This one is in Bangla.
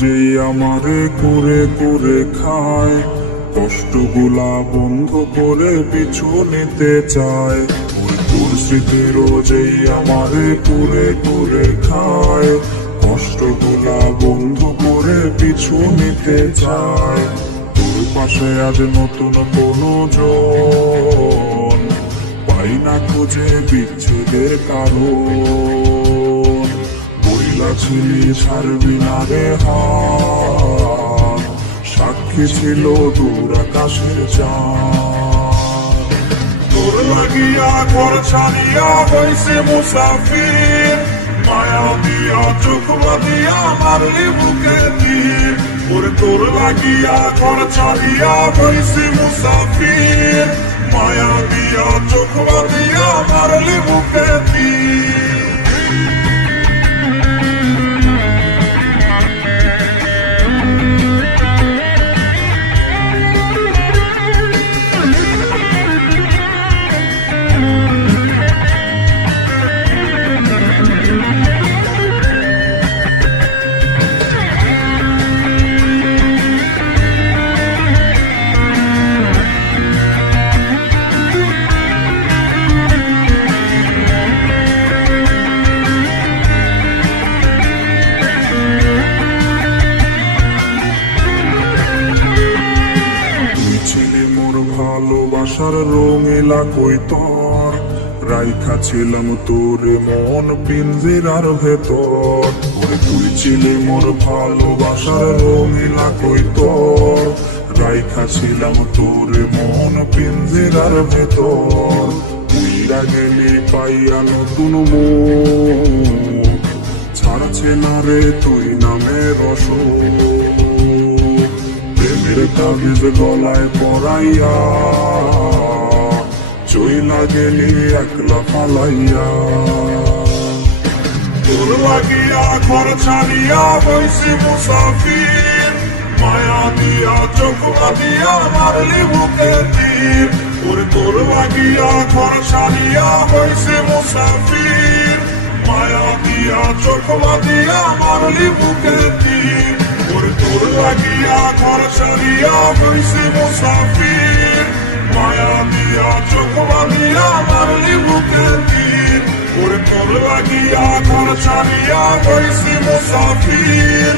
রোজেই আমারে করে করে খায়, কষ্টগুলা বন্ধ করে পিছু নিতে চায়। ওই তোর স্মৃতি রোজেই আমারে করে করে খায়, কষ্টগুলা বন্ধ করে পিছু নিতে চায়। তোর পাশে আজ নতুন কোনো জন, পাই না খুঁজে বিচ্ছেদের কারণ। বইলা ছিলি ছাড়বি না রে হাত, সাক্ষী ছিল দূর আকাশের চাঁদ। তোর লাগিয়া ঘর ছাড়িয়া হইছে মুসাফির, মায়া দিয়া চোখ বাঁধিয়া মারলি বুকে তীর। ওরে তোর লাগিয়া ঘর ছাড়িয়া হইছে মুসাফির, মায়া দিয়া চোখ বাঁধিয়া মারলি বুকে তীর। ভালোবাসার রঙিলা কই তোর, রাইখা ছিলাম তোরে মন পিঞ্জিরার ভেতর। ওরে তুই ছিলি মোর ভালোবাসার রঙিলা কই তোর, রাইখা ছিলাম তোরে মন পিঞ্জিরার ভেতর। তুইরা গেলি পাইয়া নতুন মুখ, ছাড়ছে না রে তুই নামের অসুখ। প্রেমের তাবিজ গলায় পরাইয়া চইলা গেলি একলা পালাইয়া। তোর লাগিয়া ঘর ছাড়িয়া হইছি মুসাফির, মায়া দিয়া চোখ বাঁধিয়া মারলি বুকে তীর। ওরে তোর লাগিয়া ঘর ছাড়িয়া হইছি মুসাফির, মায়া দিয়া চোখ বাঁধিয়া মারলি বুকে তীর। ওরে তোর লাগিয়া ঘর ছাড়িয়া হইছি মুসাফির, মায়া দিয়া চোখ বাঁধিয়া মারলি বুকে তীর। ওরে তোর লাগিয়া ঘর ছাড়িয়া হইছি মুসাফির,